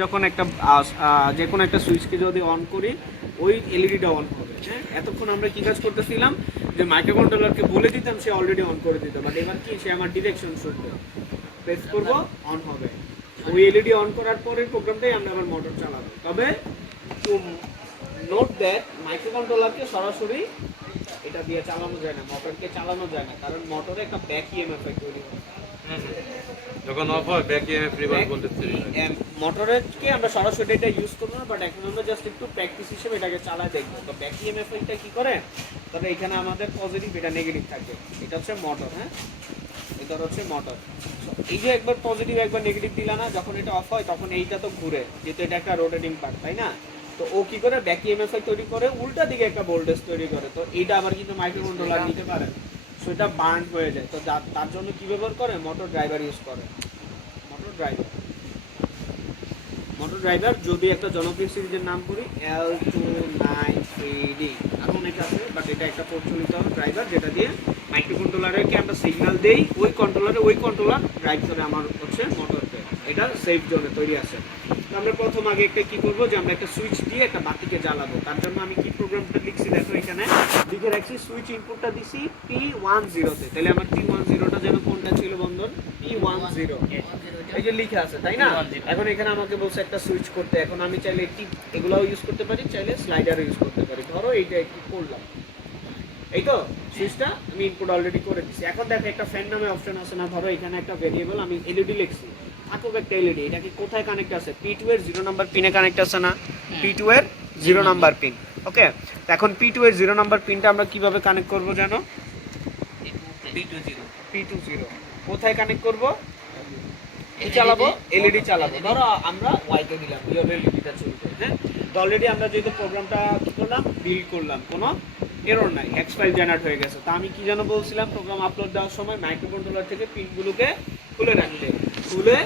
যখন একটা যে কোনো একটা সুইচকে যদি অন করি ওই এলইডিটা অন হবে। হ্যাঁ, এতক্ষণ আমরা কি কাজ করতেছিলাম যে মাইক্রো কন্ট্রোলারকে বলে দিতাম, সে অলরেডি অন করে দিত, বাট এবার কি সে আমার ডিরেকশন শুনবে, প্রেস করব অন হবে। ওই এলইডি অন করার পরের প্রোগ্রামটাই আমরা আবার মোটর চালাবো। তবে টু নোট দ্যাট মাইক্রো কন্ট্রোলারকে সরাসরি এটা দিয়ে চালানো যায় না, মোটরকে চালানো যায় না, কারণ মোটরে একটা ব্যাক ইএমএফ তৈরি হয়। যখন অফ হয় ব্যাক ইএমএফ রিভার্স ভোল্টেজ তৈরি হয়। মোটরকে আমরা সরাসরি এটা ইউজ করব না, বাট এখন আমরা জাস্ট একটু প্র্যাকটিস হিসেবে এটাকে চালায় দেখব। তো ব্যাক ইএমএফ এটা কি করে, তবে এখানে আমাদের পজিটিভ এটা নেগেটিভ থাকে। এটা হচ্ছে মোটর। হ্যাঁ, এটা হচ্ছে মোটর। এই যে একবার পজিটিভ একবার নেগেটিভ দিলা না, যখন এটা অফ হয় তখন এইটা তো ঘুরে, যেহেতু এটা একটা রোটেটিং পার্ট, তাই না? তো ও কি করে ব্যাক ইএমএফ তৈরি করে, উল্টা দিকে একটা ভোল্টেজ তৈরি করে। তো এইটা আবার কিন্তু মাইক্রো কন্ট্রোলার নিতে পারে, সেটা বার্ন হয়ে যায়। তো তার জন্য কি ব্যবহার করে, মোটর ড্রাইভার ইউজ করে। মোটর ড্রাইভার যদি একটা জনপ্রিয় সিরিজের নাম করি L293D, আরও অনেক আছে, বাট এটা একটা প্রচলিত ড্রাইভার যেটা দিয়ে মাইক্রো কন্ট্রোলারকে আমরা সিগন্যাল দেই, ওই কন্ট্রোলার ড্রাইভ করে আমার হচ্ছে মোটরকে। এটা সেফ জোনে তৈরি আছে। তো আমরা প্রথম আগে একটা কি করবো, যে আমরা একটা সুইচ দিয়ে একটা বাতিকে জ্বালাবো। তার জন্য আমি কি প্রোগ্রামটা লিখছি দেখো, এখানে লিখে রাখছি সুইচ ইনপুটটা দিছি P10 তে। তাহলে আমার P10টা যেন কোনটা ছিল বন্ধন, P10 এই যে লিখে আছে, তাই না? এখন এখানে আমাকে বলছে একটা সুইচ করতে। এখন আমি চাইলে একটি এগুলাও ইউজ করতে পারি, চাইলে স্লাইডারও ইউজ করতে পারি। ধরো এইটা একটু করলাম, এই তো সুইচটা আমি ইনপুট অলরেডি করে দিছি। এখন দেখো একটা ফ্যান নামে অপশন আছে না, ধরো এখানে একটা ভেরিয়েবল আমি এলইডি লিখছি, থাকুক একটা এলইডি। এটা কি কোথায় কানেক্ট আছে, P2 এর 0 নাম্বার পিনে কানেক্ট আছে না, P2 এর 0 নাম্বার পিন। ওকে, তো এখন P2 এর 0 নাম্বার পিনটা আমরা কিভাবে কানেক্ট করব জানো? P20 কোথায় কানেক্ট করব, কি চালাবো, এলইডি চালাবো। ধরো আমরা ওয়াইকে দিলাম, ইওর এলইডিটা চলবে। হ্যাঁ, তো অলরেডি আমরা যেহেতু প্রোগ্রামটা কি করলাম, বিল্ড করলাম, কোনো এরর নাই, হেক্স ফাইল জেনারেট হয়ে গেছে। তো আমি কি যেন বলছিলাম, প্রোগ্রাম আপলোড দেওয়ার সময় মাইক্রো কন্ট্রোলার থেকে পিনগুলোকে খুলে রাখতে, খুলে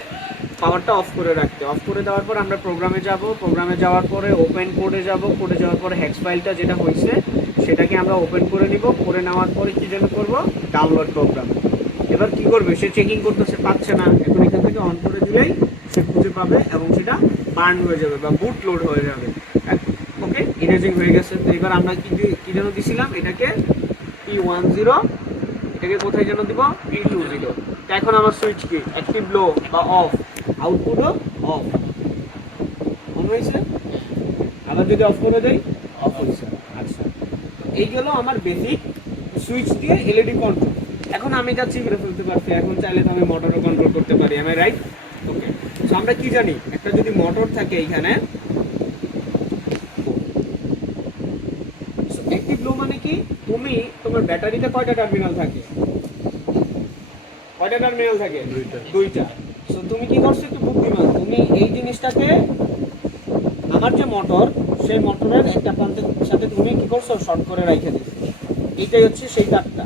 পাওয়ারটা অফ করে রাখতে। অফ করে দেওয়ার পর আমরা প্রোগ্রামে যাব, প্রোগ্রামে যাওয়ার পরে ওপেন কোডে যাব, কোডে যাওয়ার পরে হেক্স ফাইলটা যেটা হয়েছে সেটাকে আমরা ওপেন করে নিব। করে নেওয়ার পরে কি যেন করব, ডাউনলোড প্রোগ্রাম। এবার কি করবে, সে চেকিং করতেছে, পাচ্ছে না। এখন এখান থেকে অন করে দিলেই সে খুঁজে পাবে এবং সেটা বার্ন হয়ে যাবে বা বুট লোড হয়ে যাবে। ওকে, ইরেজিং হয়ে গেছে। তো এবার আমরা কি যেন দিছিলাম, এটাকে P10, এটাকে কোথায় যেন দিব, P20। তো এখন আমার সুইচ কি অ্যাক্টিভ লো বা অফ, আউটপুটও অফ, অন হয়েছে। আবার যদি অফ করে দেই, অফ হয়েছে। আচ্ছা, এই গেল আমার বেসিক সুইচ দিয়ে এলইডি কন্ট্রোল। এখন আমি যা চিন্তা ফেলতে পারছি, এখন চাইলে তো আমি মোটরও কন্ট্রোল করতে পারি, এম আই রাইট? ওকে, তো আমরা কি জানি, একটা যদি মোটর থাকে এইখানে, অ্যাক্টিভ লো মানে কি, তুমি তোমার ব্যাটারিতে কয়টা টার্মিনাল থাকে, দুইটা। সো তুমি কি করছো, একটু বুদ্ধিমান, তুমি এই জিনিসটাকে, আমার যে মোটর, সেই মোটরের একটা প্রান্তের সাথে তুমি কি করছো, শর্ট করে রেখে দিচ্ছ। এইটাই হচ্ছে সেই তারটা।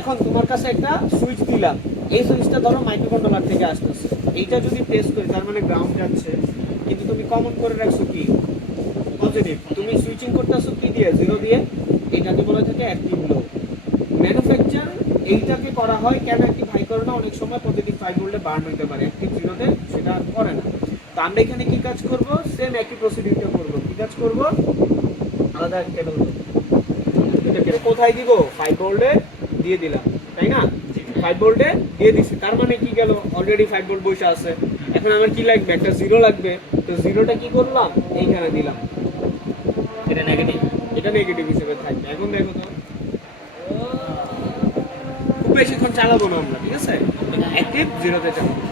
এখন তোমার কাছে একটা সুইচ দিলাম, এই সুইচটা ধরো মাইক্রো কন্ট্রোলার থেকে আসতেছে, এইটা যদি প্রেস করি তার মানে গ্রাউন্ড যাচ্ছে, কিন্তু তুমি কমন করে রাখছো কি, পজিটিভ। তুমি সুইচিং করতেছো কি দিয়ে, 0 দিয়ে। এটাকে বলা থাকে অ্যাক্টিভ লো। ম্যানুফ্যাকচার এইটাকে করা হয় কেন, অ্যাক্টিভ হাই করে না, অনেক সময় পজিটিভ 5 ভোল্টে বার্ন হতে পারে, অ্যাক্টিভ 0তে সেটা করে না। তো আমরা এখানে কি কাজ করব, সেম একই প্রসিডিউরটা করব। কি কাজ করব, আলাদা কেবল এটাকে কোথায় দিব, 5 ভোল্টে দিয়ে দিলাম, তাই না? 5 ভোল্টে দিয়ে দিছি, তার মানে কি গেল, অলরেডি 5 ভোল্ট বসে আছে। এখন আমার কি লাগবে, একটা 0 লাগবে। তো 0টা কি করলাম, এইখানে দিলাম, এটা নেগেটিভ হিসেবে থাকবে। এখন দেখো তো, খুব বেশিক্ষণ চালাবো না আমরা, ঠিক আছে? অ্যাক্টিভ 0তে চালাবো।